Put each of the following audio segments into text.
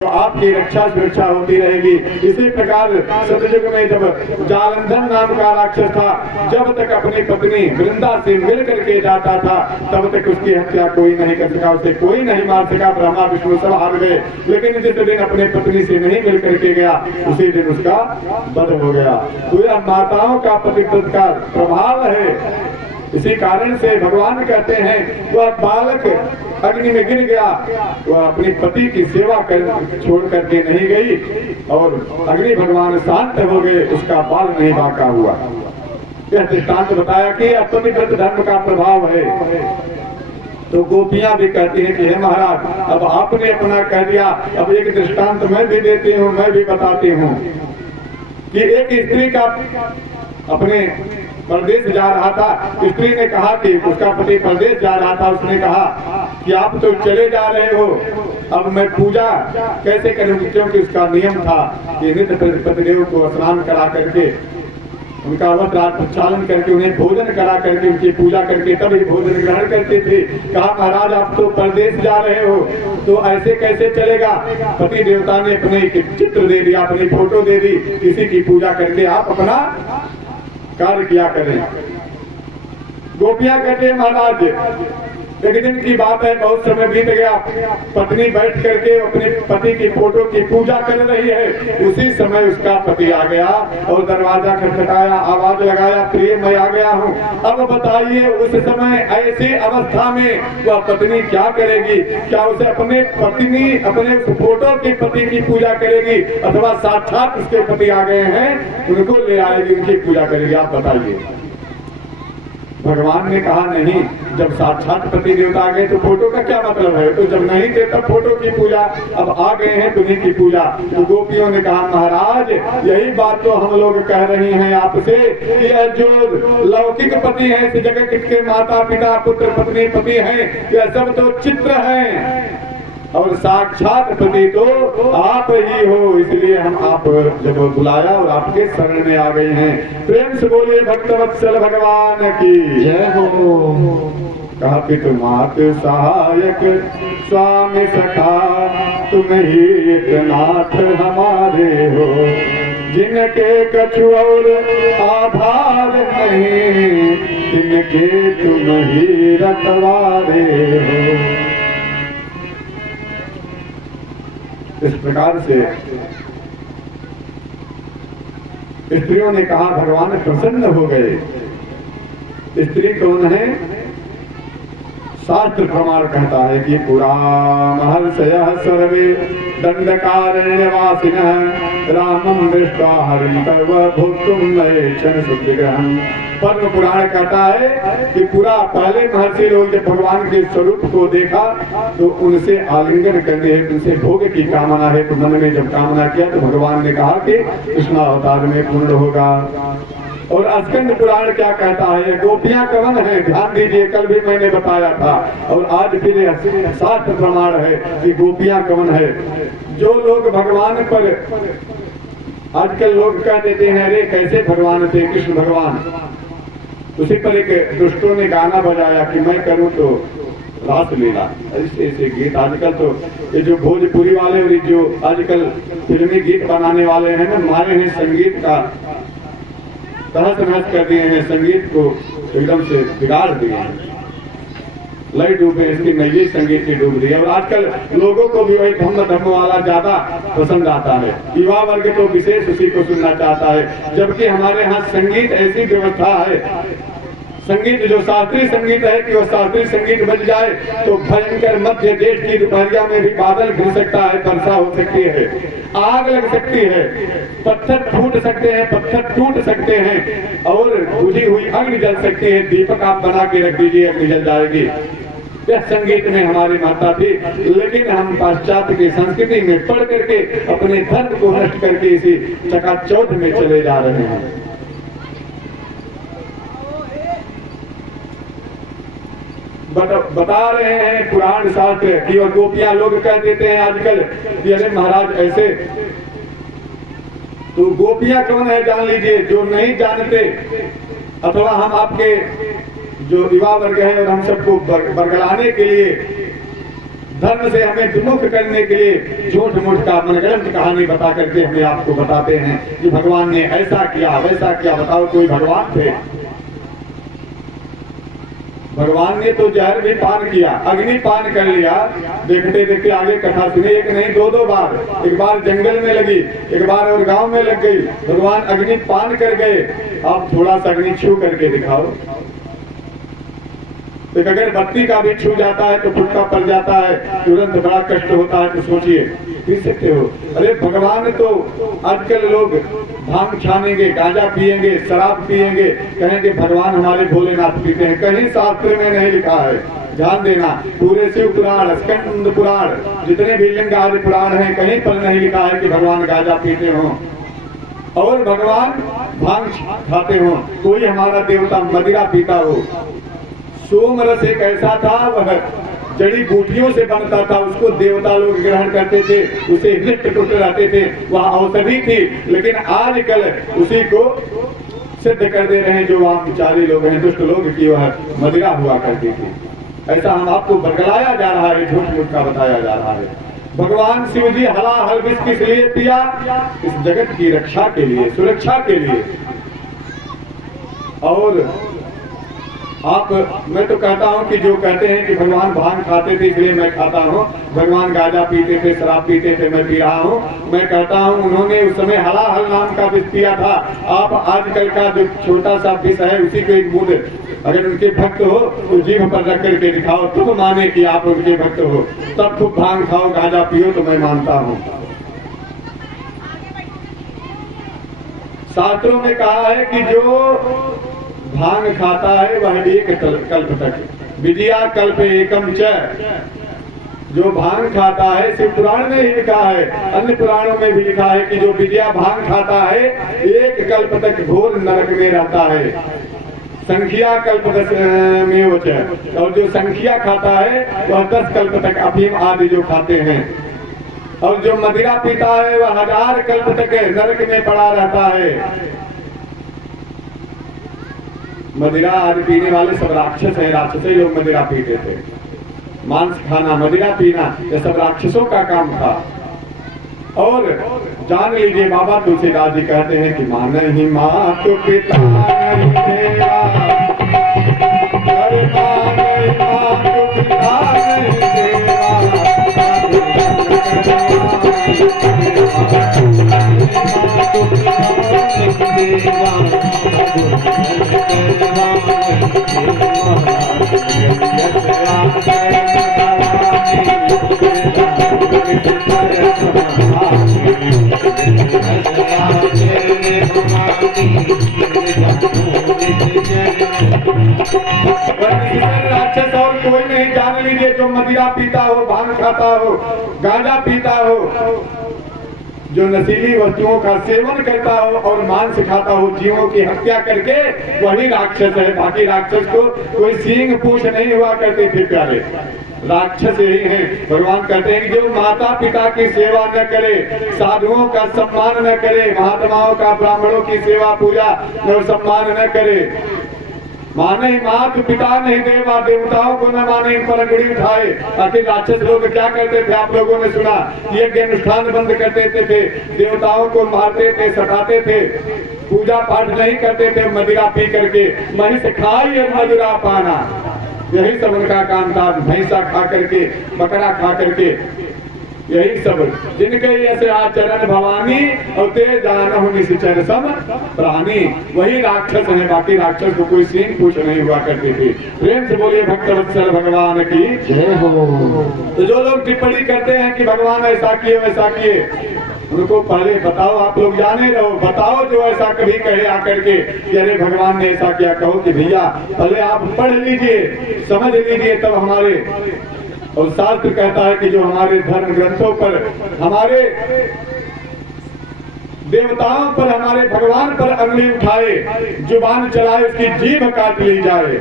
तो आपकी रक्षा सुरक्षा होती रहेगी। इसी प्रकार सतयुग में जब जालंधर नाम का राक्षस था, जब तक अपनी पत्नी वृंदा से मिल करके जाता था तब तक उसकी हत्या कोई नहीं कर सका, उसे कोई नहीं मार सका। ब्रह्मा विष्णु सब हार गए, लेकिन जिस दिन अपने पत्नी से नहीं मिल करके गया उसी दिन उसका वध हो गया। तो यह माताओं का पतिव्रत का प्रभाव है। इसी कारण से भगवान कहते हैं वह बालक अग्नि में गिर गया, वह अपनी पति की सेवा कर छोड़ करके नहीं गई और अग्नि भगवान शांत हो गए, उसका बाल नहीं बांका हुआ। यह दृष्टांत बताया कि पतिव्रत धर्म का प्रभाव है। तो गोपियां भी कहती हैं कि हे महाराज, अब आपने अपना कह दिया, अब एक दृष्टांत मैं भी देती हूँ, मैं भी बताती हूँ कि एक स्त्री का अपने परदेश जा रहा था। स्त्री ने कहा कि उसका पति परदेश जा रहा था, उसने कहा कि आप तो चले जा रहे हो, अब मैं पूजा कैसे करूंगी, क्योंकि उसका नियम था कि नित्य पतिदेव को स्नान करा करके उनका वस्त्र प्रक्षालन करके उन्हें भोजन करा करके उनकी पूजा करके तभी भोजन ग्रहण करते थे। कहा महाराज आप तो परदेश जा रहे हो, तो ऐसे कैसे चलेगा। पति देवता ने अपने चित्र दे दिया, अपनी फोटो दे दी, किसी की पूजा करके आप अपना कार्य किया करें। गोपियां कहते हैं महाराज एक दिन की बात है, बहुत समय बीत गया, पत्नी बैठ करके अपने पति की फोटो की पूजा कर रही है। उसी समय उसका पति आ गया और दरवाजा खटखटाया, आवाज लगाया, प्रिय मैं आ गया हूँ। अब बताइए उस समय ऐसी अवस्था में वह पत्नी क्या करेगी। क्या उसे अपने पत्नी अपने फोटो के पति की पूजा करेगी अथवा साक्षात उसके पति आ गए हैं उनको ले आएगी, उनकी पूजा करेगी। आप बताइए। भगवान ने कहा नहीं, जब साक्षात पति देवता आ गए तो फोटो का क्या मतलब है, तो जब नहीं थे तब फोटो की पूजा, अब आ गए हैं तुम्हीं की पूजा। तो गोपियों ने कहा महाराज यही बात तो हम लोग कह रही हैं आपसे कि यह जो लौकिक पति है, इस जगत के माता पिता पुत्र पत्नी पति हैं, यह सब तो चित्र हैं और साक्षात पति तो आप ही हो। इसलिए हम आप जब बुलाया और आपके शरण में आ गए हैं। प्रेम से बोलिए भक्तवत्सल भगवान की जय हो। कहा पितु मात सहायक स्वामी सखा तुम ही एक नाथ हमारे हो, जिनके कछु और आधार नहीं, जिनके तुम ही रखवारे हो। इस प्रकार से स्त्रियों ने कहा भगवान प्रसन्न हो गए। स्त्री कौन है। शास्त्र प्रमाण कहता है कि पुरा महर्षयः सर्वे दंडकारण्यवासिनः रामं दृष्ट्वा हरितव भोक्तुं नयेच्छन् सुविग्रहम्। पद्म पुराण कहता है कि पूरा पहले महर्षि लोग जब भगवान के स्वरूप को देखा तो उनसे आलिंगन करने है, उनसे भोग की कामना है। तो मन में जब कामना किया तो भगवान ने कहा कि कृष्ण अवतार में पूर्ण होगा। और स्कंद पुराण क्या कहता है, गोपियां कौन है, ध्यान दीजिए, कल भी मैंने बताया था और आज फिर शास्त्र प्रमाण है कि गोपियां कौन है। जो लोग भगवान पर आजकल लोग कह देते हैं अरे कैसे भगवान थे कृष्ण भगवान, उसी पर एक दुष्टों ने गाना बजाया कि मैं करूं तो रास लीला, ऐसे ऐसे गीत। आजकल तो ये जो भोजपुरी वाले और जो आजकल फिल्मी गीत बनाने वाले हैं ना, मारे हैं संगीत का तहस नहस कर दिए हैं, संगीत को एकदम से बिगाड़ दिए हैं। लय डूबे इसकी नई संगीत की डूब रही है। और आजकल लोगों को भी वही धर्म वाला ज्यादा पसंद आता है, युवा वर्ग तो विशेष उसी को सुनना चाहता है। जबकि हमारे यहाँ संगीत ऐसी व्यवस्था है, संगीत जो शास्त्रीय संगीत है कि वह शास्त्रीय संगीत बज जाए तो भयंकर मध्य देश की दोपहरिया में भी बादल गिर सकता है, वर्षा हो सकती है, आग लग सकती है, पत्थर फूट सकते हैं, पत्थर टूट सकते हैं और बुझी हुई अग्नि जल सकती है। दीपक आप बना के रख दीजिए, अग्नि जल जाएगी। यह संगीत में हमारी माता थी, लेकिन हम पाश्चात्य की संस्कृति में पढ़ करके अपने धर्म को नष्ट करके इसी चकाचौंध में चले जा रहे हैं। बता रहे हैं पुराण शास्त्र की। और गोपियां लोग कह देते हैं आजकल कि अरे महाराज ऐसे, तो गोपियां कौन है जान लीजिए। जो नहीं जानते अथवा हम आपके जो युवा वर्ग है और हम सबको बरगलाने के लिए धर्म से हमें विमुख करने के लिए झूठ मूठ का मनगढ़ंत कहानी बता करके हमें आपको बताते हैं कि भगवान ने ऐसा किया वैसा किया। बताओ कोई भगवान थे? भगवान ने तो जहर भी पान किया, अग्नि पान कर लिया। देखते देखते आगे कथा सुनी, एक नहीं दो बार। एक बार जंगल में लगी, एक बार और गांव में लग गई। भगवान अग्नि पान कर गए। अब थोड़ा सा अग्नि छू करके दिखाओ। तो अगर बत्ती का भी छू जाता है तो फुटका पड़ जाता है, तुरंत बड़ा कष्ट होता है। तो सोचिए पी सकते हो? अरे भगवान तो आजकल लोग भांग छानेंगे, गांजा पिएंगे, शराब पिएंगे, कहेंगे भगवान हमारे भोलेनाथ पीते हैं। कहीं शास्त्र में नहीं लिखा है। ध्यान देना, पूरे शिव पुराण, स्कंद पुराण, जितने भी लिंग आदि पुराण हैं, कहीं पर नहीं लिखा है कि भगवान गांजा पीते हों और भगवान भांग खाते हों। कोई हमारा देवता मदिरा पीता हो। सोम रस एक ऐसा था, वह जड़ी बूटियों से बनता था, उसको देवता लोग ग्रहण करते थे, उसे हृष्ट पुष्ट रहते थे, वह औषधि थी। लेकिन आजकल उसी को सिद्ध कर दे रहे हैं जो वामचारी लोग हैं, दुष्ट लोग की वह मदिरा हुआ करती थी। ऐसा हम आपको बरगलाया जा रहा है, झूठ मूठ का बताया जा रहा है। भगवान शिव जी हलाहल विष किस लिए पिया? इस जगत की रक्षा के लिए, सुरक्षा के लिए। और मैं तो कहता हूं कि जो कहते हैं कि भगवान भांग खाते थे इसलिए मैं खाता हूं, भगवान गांजा पीते थे, शराब पीते थे, मैं पी रहा हूं, मैं कहता हूं उन्होंने उस समय हलाहल नाम का विष पिया था। आप आजकल का जो छोटा सा विष है उसी को एक बूंद अगर उनके भक्त हो तो जीभ पर रख करके दिखाओ, तुम माने कि आप उनके भक्त हो, तब खूब भांग खाओ, गांजा पियो तो मैं मानता हूं। शास्त्रों में कहा है कि जो भांग खाता है वह एक कल्प तक, विद्या कल्प एकम च। जो भांग खाता है, शिव पुराण में ही लिखा है, अन्य पुराणों में भी लिखा है कि जो विद्या भांग खाता है एक कल्प तक घोर नरक में रहता है। संख्या कल्प 10 में वो है, और जो संख्या खाता है वह 10 कल्प तक अफीम आदि जो खाते हैं। और जो मदिरा पीता है वह 1000 कल्प तक नरक में पड़ा रहता है। मदिरा आदि पीने वाले सब राक्षस हैं, राक्षसी लोग मदिरा पीते थे। मांस खाना, मदिरा पीना, ये सब राक्षसों का काम था। और जान लीजिए बाबा तुलसीदास जी कहते हैं कि मान ही माँ तो पिता नहीं तेरा, अरे मान ही माँ तो पिता नहीं तेरा, राक्षस और कोई नहीं। जान लीजिए जो मदिरा पीता हो, भांग खाता हो, गांजा पीता हो, जो नशीली वस्तुओं का सेवन करता हो और मांस खाता हो, जीवों की हत्या करके, वही राक्षस है। बाकी राक्षस को कोई सींग पूछ नहीं हुआ करते थे प्यारे, राक्षस यही हैं। भगवान कहते हैं कि जो माता पिता की सेवा न करे, साधुओं का सम्मान न करे, महात्माओं का, ब्राह्मणों की सेवा पूजा और सम्मान न करे, माने मात पिता नहीं देवा, देवताओं को न माने, इन पर अंगुली उठाए। आखिर राक्षस लोग क्या करते थे? आप लोगों ने सुना, यज्ञ अनुष्ठान बंद कर देते थे, देवताओं को मारते थे, सताते थे, पूजा पाठ नहीं करते थे, मदिरा पी करके। महिष खाई और मदिरा पाना, यही सब उनका काम था। भैंसा खा करके, बकरा खा करके, यही सब। जिनके ऐसे आचरण भवानी और ते जानहु निश्चर सब प्राणी, वही राक्षस है। बाकी राक्षस को कोई सींग पूछ नहीं हुआ करती थी। प्रेम से बोलिए भक्तवत्सल भगवान की जय हो। तो जो लोग टिप्पणी करते हैं कि भगवान ऐसा किए वैसा किए, उनको पहले बताओ, आप लोग जाने रहो, बताओ जो ऐसा कभी कहे आकर के कि अरे भगवान ने ऐसा किया। कहो कि भैया पहले आप पढ़ लीजिए, समझ लीजिए, तब हमारे। और शास्त्र कहता है कि जो हमारे धर्म ग्रंथों पर, हमारे देवताओं पर, हमारे भगवान पर अंगुली उठाए, जुबान चलाए, उसकी जीभ काट ली जाए।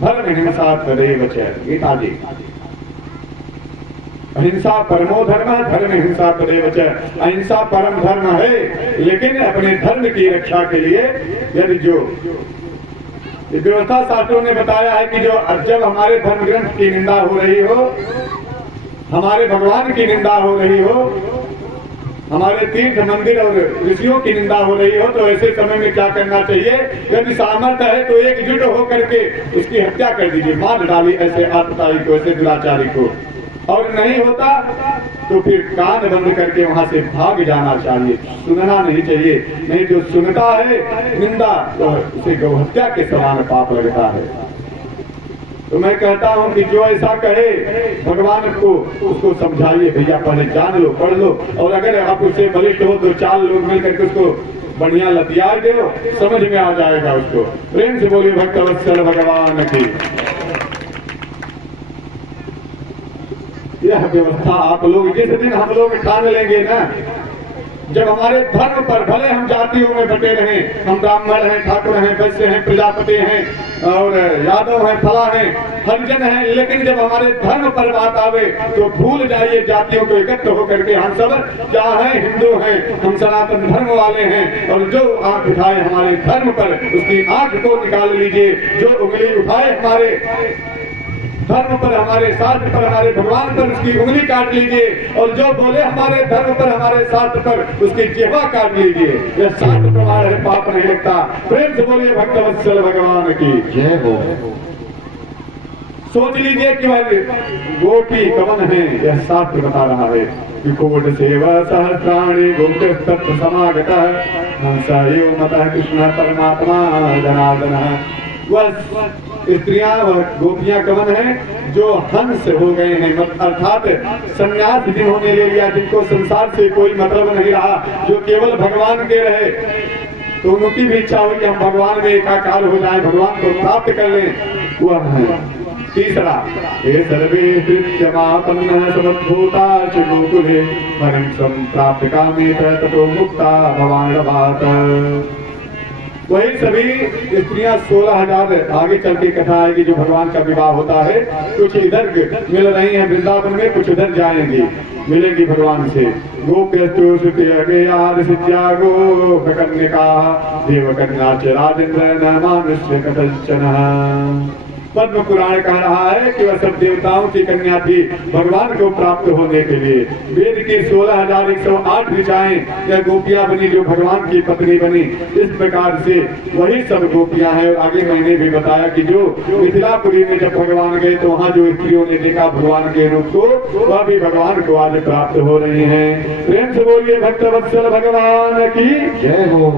धर्म हिंसा तदेव च, गीता जी। अहिंसा परमो धर्म, धर्म हिंसा तदेव च। अहिंसा परम धर्म है, लेकिन अपने धर्म की रक्षा के लिए यदि जो व्यवस्था शास्त्रों ने बताया है कि जो जब हमारे धर्म ग्रंथ की निंदा हो रही हो, हमारे भगवान की निंदा हो रही हो, हमारे तीर्थ मंदिर और ऋषियों की निंदा हो रही हो, तो ऐसे समय में क्या करना चाहिए? यदि सामर्थ्य है तो एकजुट होकर के उसकी हत्या कर दीजिए, मार डाली ऐसे आतताई को, ऐसे दुराचारी को। और नहीं होता तो फिर कान बंद करके वहां से भाग जाना चाहिए, सुनना नहीं चाहिए। नहीं जो सुनता है निंदा तो उसे गौ हत्या के समान पाप लगता है। तो मैं कहता हूं कि जो ऐसा कहे भगवान को, उसको समझाइए, भैया पहले जान लो, पढ़ लो, और अगर आप उससे बलिष्ठ हो तो 4 लोग मिलकर के उसको बढ़िया लतिया दो, समझ में आ जाएगा उसको। प्रेम से बोलिए भक्तवत्सल भगवान की। यह व्यवस्था आप लोग जिस दिन हम लोग ठान लेंगे ना, जब हमारे धर्म पर, भले हम जातियों में बटे रहें, हम ब्राह्मण हैं, ठाकुर हैं, वैश्य हैं, प्रजापति हैं और यादव हैं, फला हैं, हरिजन हैं, लेकिन जब हमारे धर्म पर बात आवे तो भूल जाइए जातियों को एकत्र होकर के। हम सब क्या हैं? हिंदू हैं, हम सनातन धर्म वाले हैं। और जो आंख उठाए हमारे धर्म पर, उसकी आंख को निकाल लीजिए। जो उंगली उठाए हमारे धर्म पर, हमारे शास्त्र पर, हमारे भगवान पर, उसकी उंगली काट लीजिए। और जो बोले हमारे धर्म पर, हमारे शास्त्र पर, उसकी जिह्वा काट लीजिए। यह शास्त्र प्रमाण है, पाप नहीं लगता। प्रेम से बोलिए भक्तवत्सल भगवान की जय हो। सोच लीजिए कि वह गोपी कवन है, यह शास्त्र बता रहा है कि कोट सेवा सहस्राणि गोप्य समागतः हंसयो मतः कृष्ण परमात्मा जनार्दनः। वह स्त्रियां व गोपियां कवन हैं? जो हंस हो गए हैं, अर्थात संन्यास जिन्होंने ले लिया, जिनको संसार से कोई मतलब नहीं रहा, जो केवल भगवान के रहे, तो उनकी भी इच्छा हुई कि हम भगवान में एकाकार हो जाएं, भगवान को प्राप्त कर लें। वह है तीसरा, ये सर्वे कृत्यमापन्नः समद्भूता च गोकुले परं संप्राप्त कामे ततो मुक्ता भवान्। वही सभी स्त्रियां 16,000 आगे चल के कथा आएगी जो भगवान का विवाह होता है। कुछ इधर मिल रही हैं वृंदावन में, कुछ उधर जाएंगी, मिलेंगी भगवान से। गोप्यस्तु गो कन्यका देवकन्या च राजेंद्र न मानुष्य कथंचन। पद्म पुराण कह रहा है कि वह सब देवताओं की कन्या थी भगवान को प्राप्त होने के लिए। वेद की 16,108 ऋचाएं यह गोपियां बनी जो भगवान की पत्नी बनी। इस प्रकार से वही सब गोपियां हैं। और आगे मैंने भी बताया कि जो मिथिलापुरी में जब भगवान गए तो वहाँ जो स्त्रियों ने देखा भगवान के रूप को, वह भी भगवान को आज प्राप्त हो रही है। प्रेम से बोलिए भक्तवत्सल भगवान की जय हो।